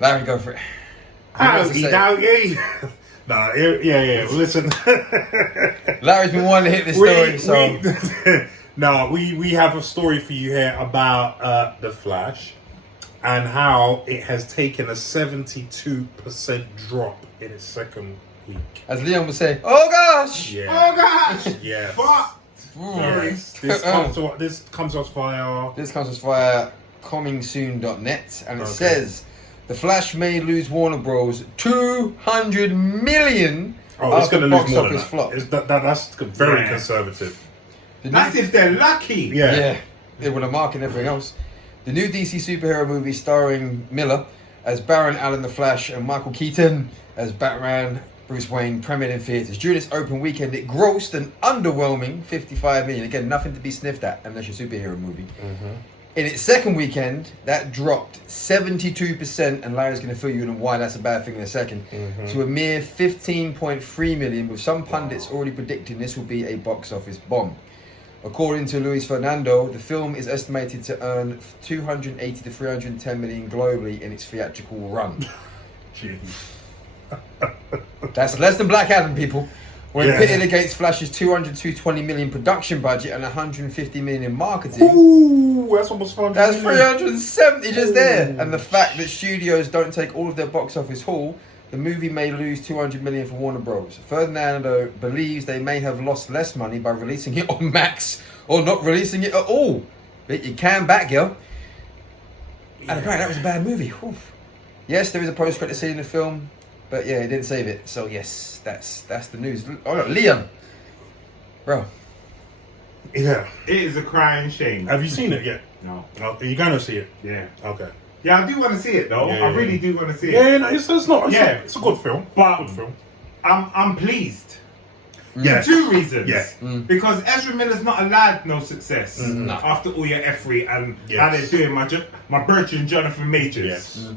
Larry, go for it. Howdy, doggy. Nah, yeah. Listen, Larry's been wanting to hit this story, we have a story for you here about the Flash and how it has taken a 72% drop in its second week. As Leon would say, "Oh gosh, Yeah. Oh gosh! Yeah. Fuck! Yes. This comes off via comingsoon.net, and it says the Flash may lose Warner Bros. $200 million. it's going to lose more than that. Flop. That's very conservative. That's if they're lucky. Yeah, they would have marked and everything else. The new DC superhero movie starring Miller as Baron Allen the Flash and Michael Keaton as Batman Bruce Wayne premiered in theaters. During its open weekend, it grossed an underwhelming $55 million. Again, nothing to be sniffed at unless you're a superhero movie. Mm-hmm. In its second weekend, that dropped 72%, and Larry's going to fill you in on why that's a bad thing in a second, to a mere 15.3 million, with some pundits already predicting this will be a box office bomb. According to Luis Fernando, the film is estimated to earn 280 to 310 million globally in its theatrical run. Jeez. That's less than Black Adam, people. When pitted against Flash's 200 to 220 million production budget and 150 million in marketing. Ooh, that's almost 400 That's million. 370 just there. And the fact that studios don't take all of their box office haul, the movie may lose 200 million for Warner Bros. Fernando believes they may have lost less money by releasing it on Max or not releasing it at all. But you can back, girl. And apparently that was a bad movie. Oof. Yes, there is a post-credit scene in the film, but yeah, it didn't save it. So yes, that's the news. Oh no, Liam, bro. Yeah. It is a crying shame. Have you seen it yet? No. Are you going to see it? Yeah. Okay. Yeah, I do want to see it though. I really do want to see it. Yeah, no, it's not. It's a good film. But good film. I'm pleased. Yeah. For two reasons. Yeah. Because Ezra Miller's not allowed no success after all your effery and how they're doing my Bertrand Jonathan Majors. Yes.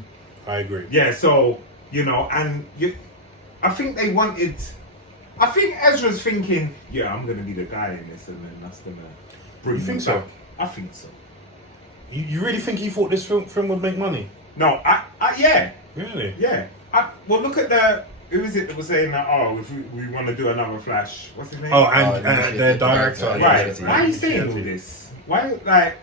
I agree. Yeah, so, I think they wanted... I think Ezra's thinking, I'm going to be the guy in this and then that's going to bring You think me so? back. I think so. You really think he thought this film would make money? No, yeah. Really? Yeah. Well, look at the... Who is it that was saying that, if we want to do another Flash, what's his name? Oh, and the director. Right. Why are you saying all this? Why,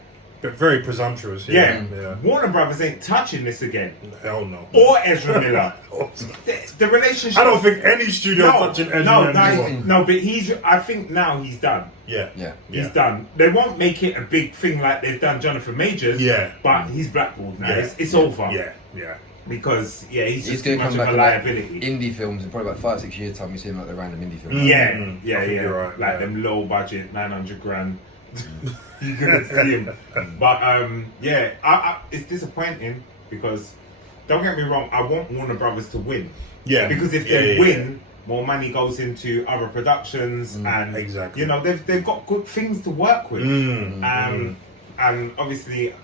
But very presumptuous. Yeah. Warner Brothers ain't touching this again. Hell no. Or Ezra Miller. the relationship... I don't think any studio touching Ezra Miller. No, but I think now he's done. Yeah. He's done. They won't make it a big thing like they've done Jonathan Majors. Yeah. But he's blackballed now. Yeah. It's over. Yeah. Because he's just going too to come much back of a liability. Indie films in probably about 5-6 years' time. You see them like the random indie films. Yeah. You're right. Like them low budget, 900 grand. You couldn't see him. But it's disappointing because don't get me wrong, I want Warner Brothers to win. Yeah. Because if they win, more money goes into other productions and exactly. They've got good things to work with. And obviously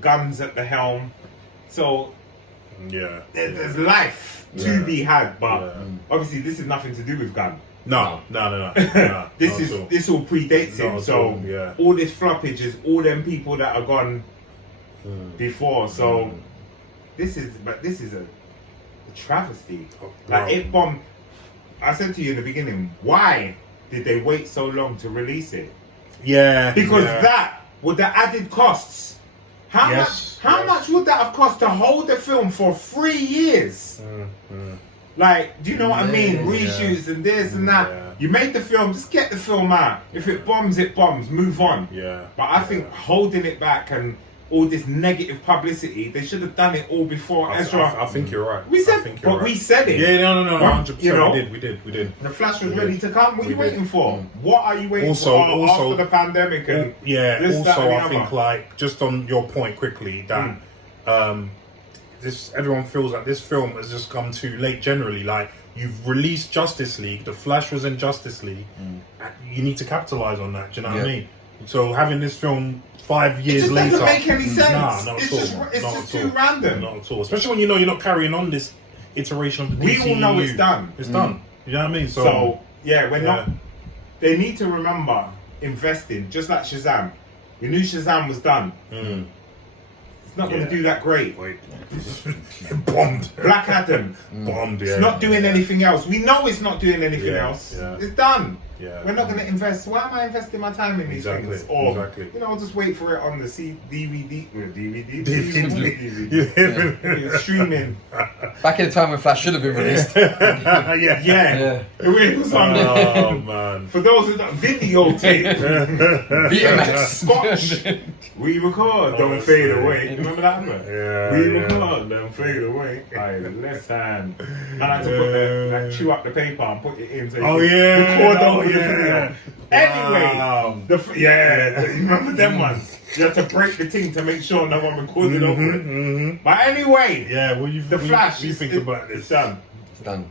Guns at the helm. So there's life to be had, but obviously this is nothing to do with Gunn. No. This all predates him. So all this floppage is all them people that are gone before. So this is a travesty. It bombed. I said to you in the beginning, why did they wait so long to release it? Yeah. Because that with the added costs. How much would that have cost to hold the film for 3 years? Do you know what I mean? Reshoots and this and that. Yeah. You made the film, just get the film out. If it bombs, move on. Yeah. But I think holding it back and all this negative publicity, they should have done it all before Ezra. I think you're right. We said it. Yeah, no, 100%. We did. The Flash was ready to come. What are you waiting for? What are you waiting for after the pandemic? And I think just on your point quickly that everyone feels like this film has just come too late generally. Like, you've released Justice League, the Flash was in Justice League, you need to capitalize on that, do you know what I mean? So having this film 5 years later... It just doesn't make any sense. Nah, not at all. It's just too random. Not at all. Especially when you're not carrying on this iteration of the DCU. We all know it's done. It's done. You know what I mean? We're not... They need to remember investing, just like Shazam. We knew Shazam was done. It's not going to do that great. Wait. Bombed. Black Adam. Bombed, yeah. It's not doing anything else. We know it's not doing anything else. Yeah. It's done. Yeah. We're not going to invest. Why am I investing my time in these things? Or, you know, I'll just wait for it on the DVD. DVD? Streaming. Back in the time when Flash should have been released. Yeah. It was on man. For those who don't, videotape. VMX. Scotch. We record, don't fade away. Remember that? Yeah. We record, don't fade away. Alright, left hand. I like to put chew up the paper and put it in. So record over your video. Anyway, you remember them ones? You have to break the thing to make sure no one recorded over it. But anyway, the Flash. You think about this? It's done. It's done.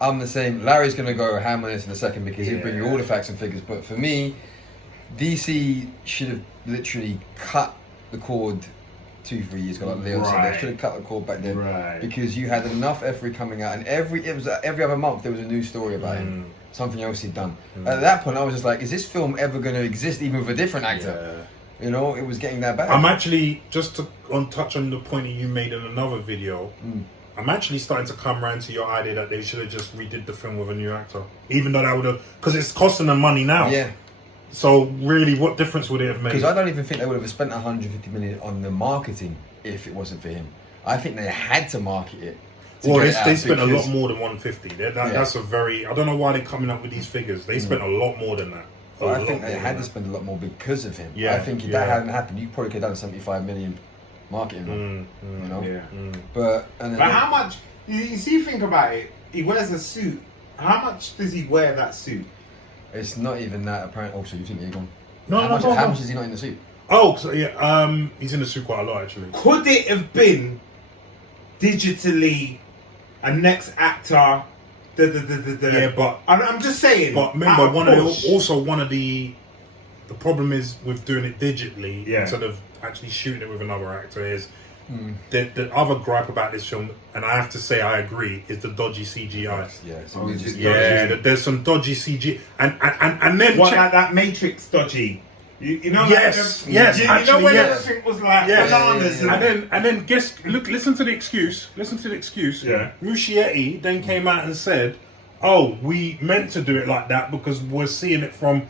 I'm the same. Larry's going to go ham on this in a second because he'll bring you all the facts and figures. But for me, DC should have literally cut the cord 2-3 years ago, like Leo said. They should have cut the cord back then because you had enough effort coming out, and every other month there was a new story about him, something else he'd done. At that point, I was just like, is this film ever going to exist, even with a different actor? You know, it was getting that bad. I'm actually just to touch on the point that you made in another video. I'm actually starting to come around to your idea that they should have just redid the film with a new actor, even though that would have, because it's costing them money now. Yeah. So really, what difference would it have made? Because I don't even think they would have spent 150 million on the marketing if it wasn't for him. I think they had to market it. Well, they spent a lot more than 150. That's a very. I don't know why they're coming up with these figures. They spent a lot more than that. But I think they had to spend a lot more because of him. Yeah, I think if that hadn't happened, you probably could have done 75 million marketing. You know. Yeah. But how much? You see, think about it. He wears a suit. How much does he wear that suit? It's not even that apparent. Also, you think you're gone? How much is he not in the suit? Oh, so he's in the suit quite a lot actually. Could it have been digitally a next actor? Yeah, but I'm just saying. But remember, one of the problem is with doing it digitally instead of actually shooting it with another actor is the other gripe about this film, and I have to say I agree, is the dodgy CGI. There's some dodgy CGI, and then like that Matrix dodgy. You know, yes, you know when everything was like bananas, and then listen to the excuse. Yeah. Muschietti then came out and said, "Oh, we meant to do it like that because we're seeing it from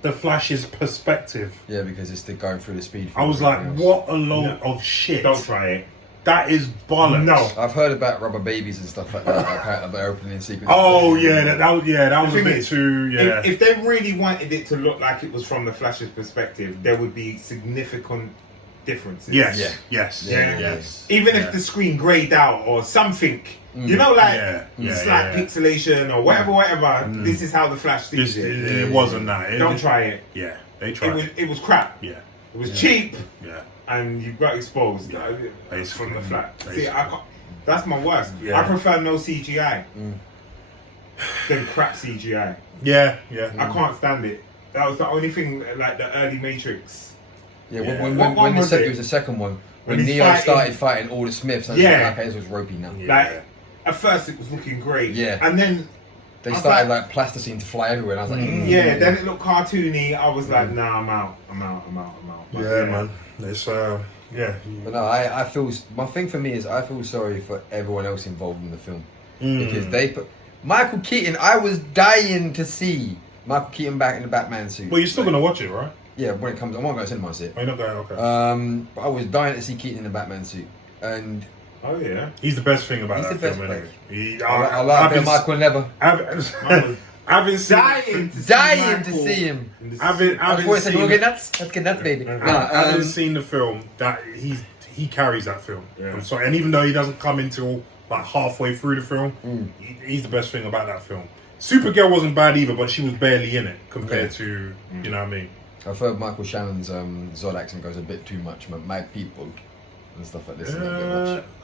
the Flash's perspective." Yeah, because it's going through the speed. I was like, "What a load of shit!" Don't try it. That is bollocks. No, I've heard about rubber babies and stuff like that. About opening sequence. Oh yeah, that was a bit too. Yeah. If they really wanted it to look like it was from the Flash's perspective, there would be significant differences. Yes. Even if the screen grayed out or something, you know, like slight pixelation or whatever. This is how the Flash sees it. It wasn't that. Don't try it. Yeah, they tried. It was crap. Yeah, it was cheap. Yeah. And you got exposed from the flat. See, that's my worst. Yeah. I prefer no CGI than crap CGI. Yeah. I can't stand it. That was the only thing, like the early Matrix. Yeah, when it was the second one, when Neo started fighting all the Smiths, I was like, okay, this was ropey now. Like, at first it was looking great. Yeah. And then they started like plasticine to fly everywhere, and I was like, yeah, then it looked cartoony. I was like, nah, I'm out. But yeah, man. It's But no, I feel, my thing for me is I feel sorry for everyone else involved in the film because they put Michael Keaton. I was dying to see Michael Keaton back in the Batman suit. Well, you're still gonna watch it, right? Yeah, when it comes, I'm not going to cinema see it. Oh, you're not going, okay. But I was dying to see Keaton in the Batman suit, and oh yeah, he's the best thing about that film. I like Michael Never. I've been dying to see him. Let's get nuts, baby. I haven't seen the film. That he carries that film. Yeah. I'm sorry, and even though he doesn't come until like halfway through the film, he's the best thing about that film. Supergirl wasn't bad either, but she was barely in it compared to you know what I mean. I've heard Michael Shannon's Zod accent goes a bit too much, but my people and stuff like this.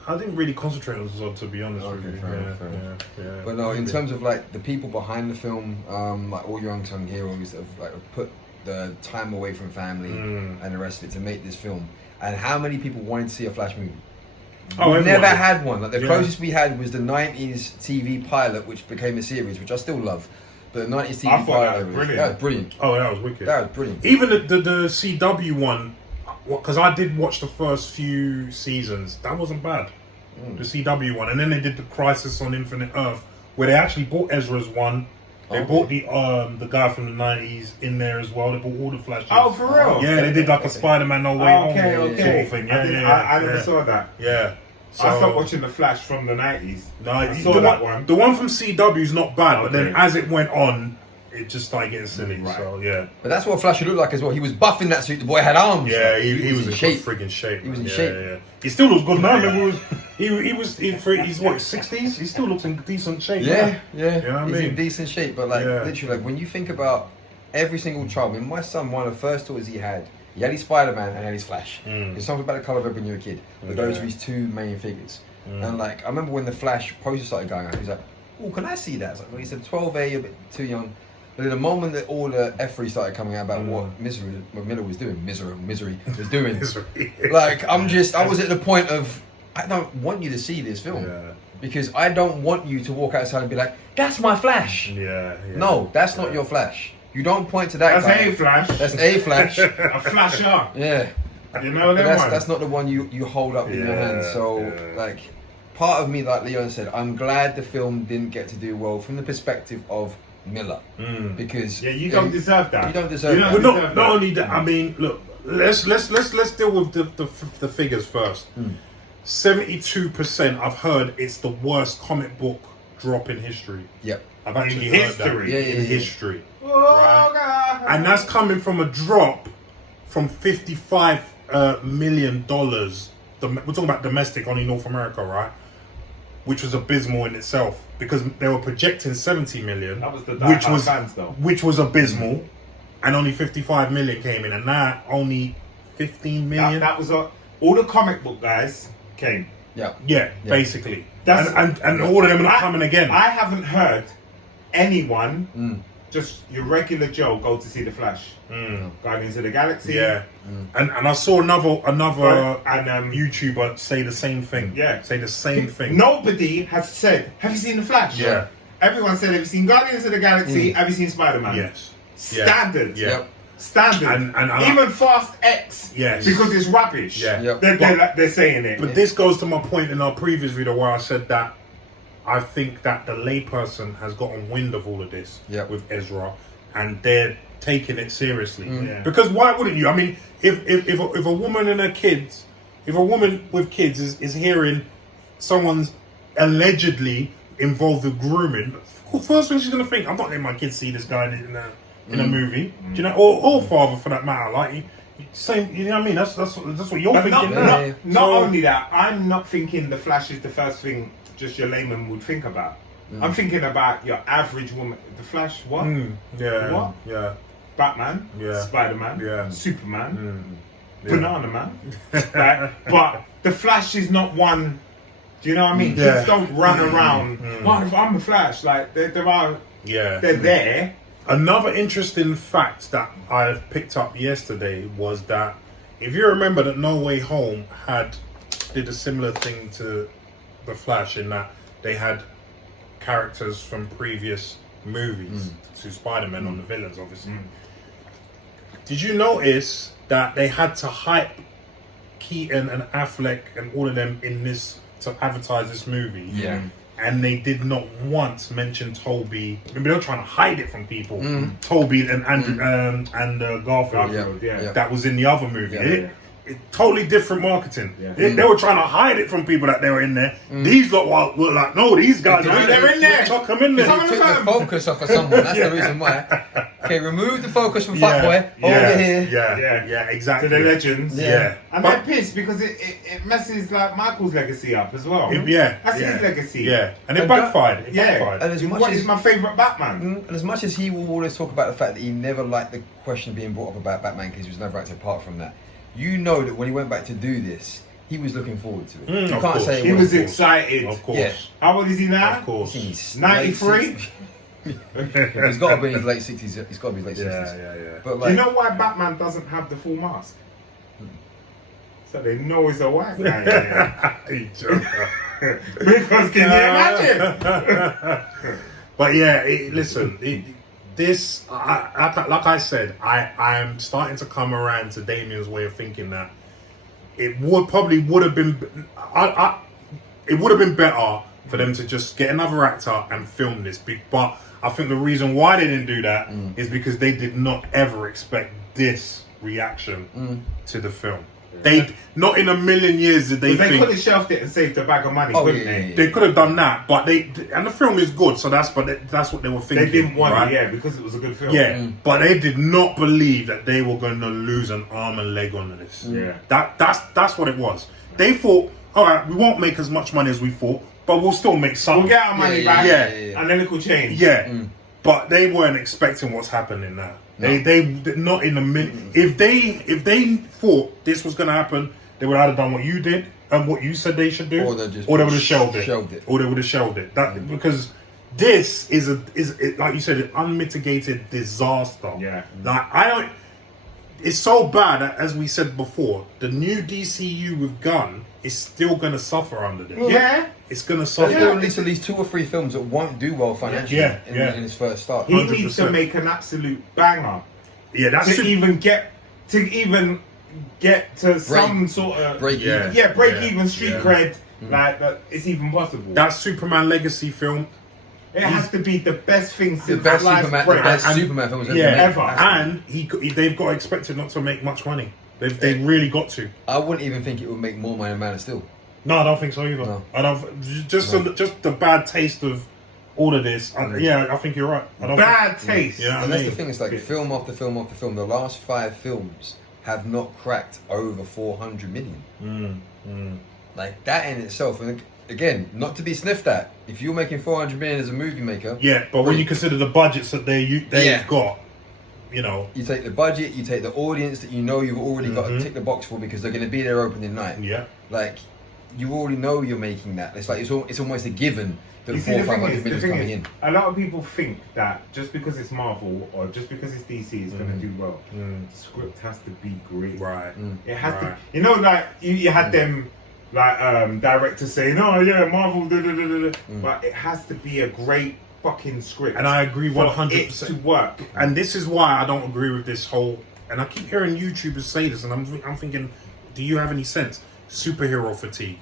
I didn't really concentrate on Zod, to be honest with you. Yeah. But no, in terms of like the people behind the film, like all your unsung heroes that have like put the time away from family and the rest of it to make this film, and how many people wanted to see a Flash movie. We never had one. Like the closest we had was the 90s TV pilot, which became a series, which I still love. But the 90s TV pilot, that was brilliant. That was brilliant. Oh, that was wicked. That was brilliant. Even the CW one, because I did watch the first few seasons. That wasn't bad. The CW one, and then they did the Crisis on Infinite Earth, where they actually brought Ezra's one. They brought the guy from the 90s in there as well. They brought all the Flashes. Oh, for real? Yeah, they did like a Spider-Man No Way Home sort of thing. I never saw that. Yeah. So, I stopped watching the Flash from the 90s. No, I saw that one. The one from CW is not bad, but then as it went on, it just started getting silly. Right. So yeah. But that's what Flash looked like as well. He was buff in that suit. The boy had arms. Yeah, he was in shape. friggin' shape. He was in yeah, shape. Yeah. He still looks good now. He's what, 60s? He still looks in decent shape. Yeah. You know what I He's mean? in decent shape, but literally, when you think about every single child, I mean, my son, one of the first toys he had his Spider-Man and he had his Flash. There's something about the colour of every when you were a kid. But those were his two main figures. And I remember when the Flash poster started going out, he was like, "Oh, can I see that?" It's like, well, he said 12A, a bit too young. But in the moment that all the F3 started coming out about what Miller was doing, misery was doing, I was at the point of, I don't want you to see this film because I don't want you to walk outside and be like, "That's my Flash." No, that's not your Flash. You don't point to that. That's a Flash. That's a Flash. A Flasher. Yeah. You know that one. That's not the one you hold up in your hand. So part of me, like Leon said, I'm glad the film didn't get to do well from the perspective of Miller because you don't deserve that. You don't deserve that. But not only that. I mean, look, let's deal with the figures first. 72%. I've heard it's the worst comic book drop in history. Yep. I've actually heard that in history. Oh, God. And that's coming from a drop from $55 million. We're talking about domestic, only North America, right? Which was abysmal in itself because they were projecting 70 million, that was the fans, though. Which was abysmal, and only 55 million came in, and now only 15 million. That was all the comic book guys came. Yeah, basically. And all of them are not coming again. I haven't heard anyone, just your regular Joe, go to see the Flash. Guardians of the Galaxy. Yeah. And I saw another YouTuber say the same thing. Yeah. Say the same thing. Nobody has said, "Have you seen the Flash?" Yeah. Everyone said, "Have you seen Guardians of the Galaxy? Have you seen Spider-Man?" Yes. Standard. Yeah. Yep. Standard. And even Fast X. Yes. Because it's rubbish. Yeah. Yep. They're saying it. But this goes to my point in our previous video where I said that I think that the layperson has gotten wind of all of this with Ezra, and they're taking it seriously. Because why wouldn't you? I mean, if a woman and her kids, if a woman with kids is hearing someone's allegedly involved with grooming, first thing she's gonna think, I'm not letting my kids see this guy in a movie. Do you know, or father for that matter, like. Same, you know what I mean? That's what you're thinking. Not only that, I'm not thinking the Flash is the first thing just your layman would think about. I'm thinking about your average woman. The Flash, what? What? Yeah. Batman. Yeah. Spider-Man. Yeah. Superman. Banana Man. Right? But the Flash is not one. Do you know what I mean? Kids don't run around. I'm a Flash. Like they're there. Another interesting fact that I picked up yesterday was that if you remember that No Way Home did a similar thing to the Flash in that they had characters from previous movies to Spider-Man on the villains, obviously. Did you notice that they had to hype Keaton and Affleck and all of them in this to advertise this movie? Yeah. And they did not once mention Toby. Maybe they were trying to hide it from people. Toby and Andrew and Garfield. That was in the other movie. Totally different marketing. They were trying to hide it from people that they were in there. These lot were like, no, these guys are in there. Chuck them in there. They took the focus off of someone. That's the reason why. Okay, remove the focus from Fuckboy over here. Yeah, exactly. To the legends. Yeah. And they're pissed because it messes like Michael's legacy up as well. That's his legacy. Yeah. And it backfired. And what is my favourite Batman? And as much as he will always talk about the fact that he never liked the question being brought up about Batman because he was never acting apart from that, you know that when he went back to do this, he was looking forward to it. You can't say he was excited. Of course. Yeah. How old is he now? Of course. He's 93? He's got to be in his late 60s. He's got to be in his late 60s. Yeah. But do you know why Batman doesn't have the full mask? So they know he's a white guy. Because can you imagine? But yeah, listen. This, like I said, I'm starting to come around to Damien's way of thinking that it would have been. It would have been better for them to just get another actor and film this. But I think the reason why they didn't do that is because they did not ever expect this reaction to the film. They not in a million years did they think. They could have shelved it and saved a bag of money, couldn't they? They could have done that, but and the film is good, so that's what they were thinking. They didn't want right? it, because it was a good film. Yeah, but they did not believe that they were going to lose an arm and leg on this. Yeah, that's what it was. They thought, all right, we won't make as much money as we thought, but we'll still make some. We'll get our money back, and then it could change. Yeah, but they weren't expecting what's happening now. No. They not in a minute. If they thought this was going to happen, they would either done what you did and what you said they should do, or they would have shelved it. Or they would have shelved it. Because this is like you said, an unmitigated disaster. Yeah. Like it's so bad that, as we said before, the new DCU with Gunn is still going to suffer under this. Yeah. It's going to suffer. There's at least 2 or 3 films that won't do well financially in his first start. He needs to make an absolute banger. Yeah, that's to even get to some sort of break even street cred, like that. It's even possible. That Superman legacy film. It has to be the best thing since the best Superman film was ever. And they've got to expect it not to make much money. They've really got to. I wouldn't even think it would make more money than Man of Steel. No, I don't think so either. No. I don't. Just the bad taste of all of this. I think you're right. Bad taste. Yeah, and that's the thing. It's like film after film after film. The last 5 films have not cracked over 400 million. Like that in itself. And again, not to be sniffed at. If you're making 400 million as a movie maker, but when you consider the budgets that they've got, you take the budget, you take the audience that you've already got to tick the box for because they're going to be there opening night. Yeah, like you already know you're making that. It's like it's almost a given that 400 or 500 million is coming in. A lot of people think that just because it's Marvel or just because it's DC, it's going to do well. The script has to be great. Right. It has to. Like you had them. Like directors saying, "Oh yeah, Marvel," but it has to be a great fucking script. And I agree 100% to work. And this is why I don't agree with this whole. And I keep hearing YouTubers say this, and I'm thinking, do you have any sense? Superhero fatigue.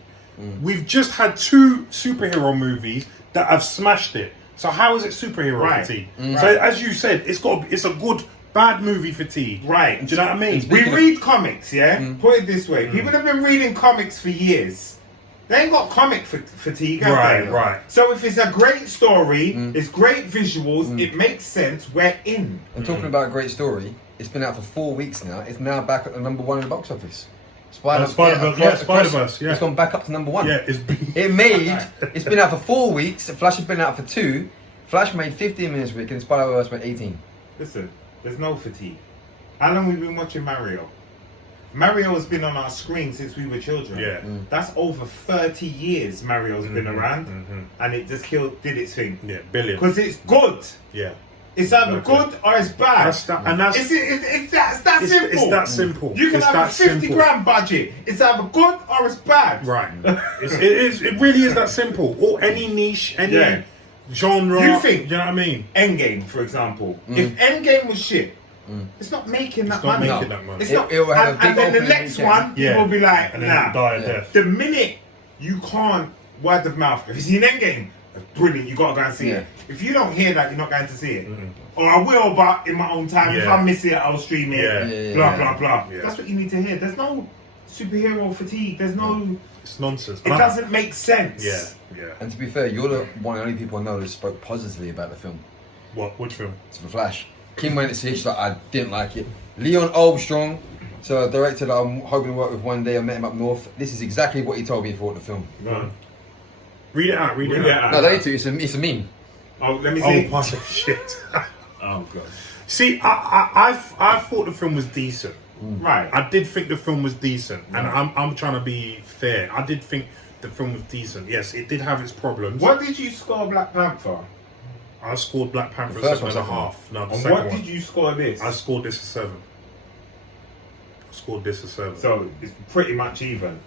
We've just had 2 superhero movies that have smashed it. So how is it superhero fatigue? So as you said, it's a good. Bad movie fatigue. Right. Do you know what I mean? We read comics, Put it this way. People have been reading comics for years. They ain't got comic fatigue, have they? Right. So if it's a great story, it's great visuals, it makes sense, we're in. And talking about a great story, it's been out for 4 weeks now. It's now back at the number 1 in the box office. Spider-Verse, It's gone back up to number 1. Yeah, it's been out for 4 weeks. Flash has been out for 2. Flash made 15 minutes a week and Spider-Verse made 18. Listen. There's no fatigue. How long have we been watching Mario? Mario has been on our screen since we were children. Yeah. That's over 30 years Mario's been around. And it just did its thing. Yeah, billion. Because it's good. Yeah. It's either good or it's bad. It's that simple. It's that simple. You can have a 50 grand budget. It's either good or it's bad. Right. It really is that simple. Or any niche, any genre. You think? You know what I mean? Endgame, for example. If Endgame was shit, it's not making that money. It's not. And then the next one, people will be like, and then die of death. The minute you can't word of mouth, if you see an Endgame, that's brilliant. You gotta go and see it. If you don't hear that, you're not going to see it. Or I will, but in my own time. If I miss it, I'll stream it. Blah blah blah. That's what you need to hear. There's no superhero fatigue. There's no. It's nonsense. It doesn't make sense. Yeah. And to be fair, you're the one of the only people I know that spoke positively about the film. What? Which film? It's The Flash. Kim went to see it, she's like, I didn't like it. Leon Armstrong, so a director that I'm hoping to work with one day, I met him up north. This is exactly what he told me for the film. No. Read it out. No, they too. It's a meme. Oh, let me see. Oh, shit. Oh, God. See, I thought the film was decent. Right. I did think the film was decent. And I'm trying to be fair. I did think the film was decent. Yes, it did have its problems. What did you score Black Panther? I scored Black Panther the 7.5. No, the and second what did you score this? I scored this a 7. So it's pretty much even.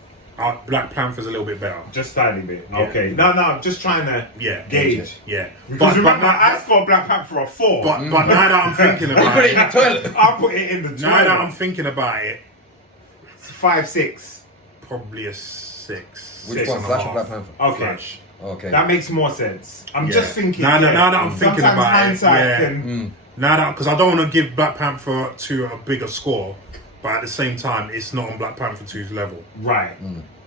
Black Panther's a little bit better. Just slightly bit. Yeah. Okay. No, I'm just trying to gauge. Yeah. Because remember, I scored Black Panther a 4. But now that I'm thinking about it, I'll put it in the toilet. Now that I'm thinking about it, It's 5-6. probably a 6. Which 6 one, and a Flash or half. Black Panther? Okay. Flash. Okay. That makes more sense. I'm Yeah. just thinking. Now that I'm thinking sometimes about it, hindsight yeah. can- Now that, because I don't want to give Black Panther 2 a bigger score, but at the same time, it's not on Black Panther 2's level. Right.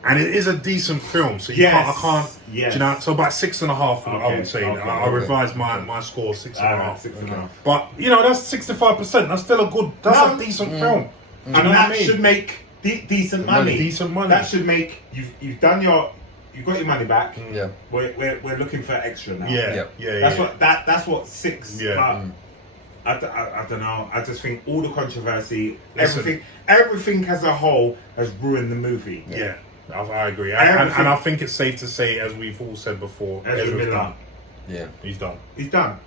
And it is a decent film, so you Yes. I can't. Yes. Do you know? So about 6.5, I Okay, would say. okay, I revised my score 6.5. Alright, 6.5. But you know, that's 65%. That's still a good. That's No. a decent film. And Do you know what that I mean? should make decent money. Decent money. That should make you've done you've got your money back. Yeah. We're looking for extra now. Yeah, Yep. yeah, That's yeah. that's what 6. Yeah. I don't know. I just think all the controversy, Listen. everything as a whole has ruined the movie. Yeah, I agree. Everything- And I think it's safe to say, as we've all said before, Ezra Ezra's Miller. done. Yeah. He's done. He's done.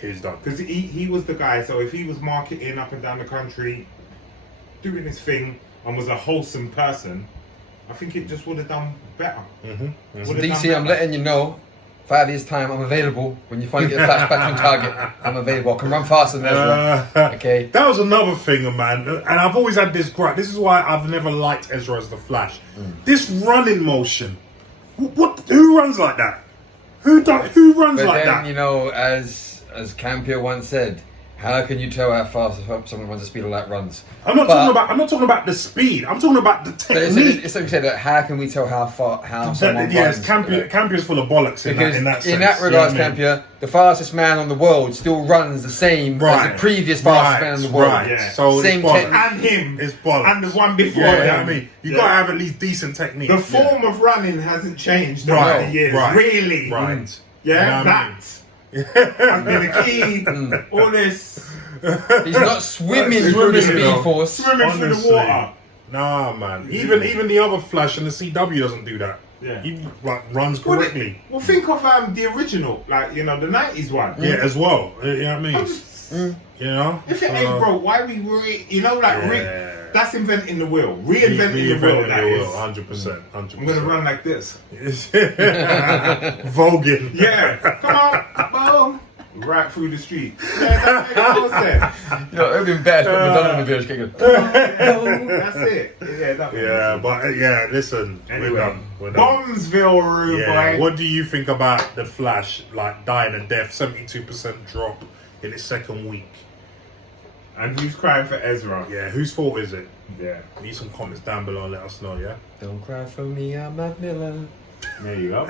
He's done. Because he was the guy, so if he was marketing up and down the country, doing his thing, and was a wholesome person, I think it just would have done better. So DC, I'm letting you know, 5 years time, I'm available. When you finally get Flash back on target, I'm available. I can run faster than Ezra. Okay. That was another thing, man. And I've always had this gripe. This is why I've never liked Ezra as the Flash. This running motion. Who runs like that? Who runs But like then, that? you know, as Campia once said, how can you tell how fast someone runs the speed of light runs? I'm not talking about the speed. I'm talking about the But technique. it's like you said, that how can we tell how someone Yes, runs? Campia's full of bollocks in Because that sense. in that regards, you know what I mean? Campia, the fastest man on the world still runs the same as the previous fastest man in the world. Right. Yeah. So Same it's bollocks. technique. And him. It's bollocks. And the one before Yeah, him. you know what I mean? You got to have at least decent technique. The form of running hasn't changed over Right, the years. right, Really. Right. Yeah, You know what I mean? that has been a key. All this He's not swimming through the speed force. swimming through the Honestly. water. Nah, man. Even the other Flash and the CW doesn't do that. Yeah. He runs correctly. Well, think of the original, like, the 90s one. Yeah, as well. You know what I mean? I'm just, You know? if it ain't broke, why we Yeah. that's inventing the wheel. Reinventing the wheel, that is. 100%. I'm gonna run like this. Voguing. Yeah, come on, boom. Right through the street. Yeah, that makes more sense. You know, it would have been bad to put Madonna in the village kicking. That's it. Yeah, that makes Yeah, sense. but listen, Anyway, we're done. Bombsville room, Yeah. boy. What do you think about the Flash, like dying a death, 72% drop in its second week? And who's crying for Ezra? Yeah, whose fault is it? Yeah. Leave some comments down below and let us know, yeah? Don't cry for me, I'm Mac Miller. There you go.